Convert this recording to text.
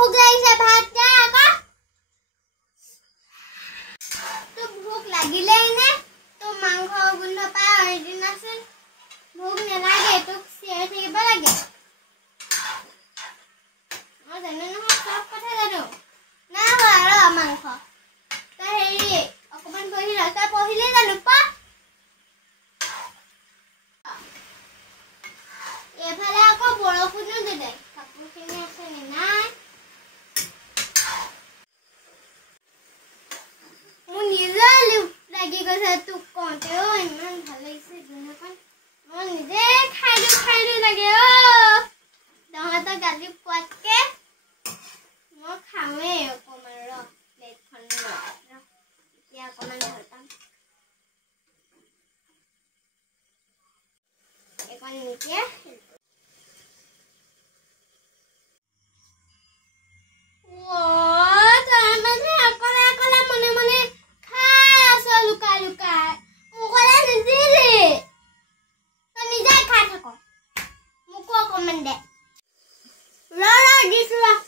ভোক লাগিছে ভাত খা আকৌ তো ভোক লাগিলেই নে তো মাংস গোন্ধ পাই অৰিজিন আছে ভোক নালাগে তোক চিঞৰি থাকিব লাগে মই জানো নহয় সব কথা জানো না আৰু মাংস তই হেৰি অকমান বহি ৰ তই পঢ়িলে জানো পা এফালে আকৌ বৰষুণো দিলে কাপোৰখিনি আছে নে নাই মোৰ নিজে লাগি গৈছে তোক কওঁতে ইমান ভাল লাগিছে গোন্ধকণ মই নিজে খাই দিও লাগে তহঁতৰ গালি পোৱাতকে মই খাওঁৱেই অকণমান ৰ প্লেটখন এতিয়া অকণমান ভাল পাম এখন নিদিয়ে Rara,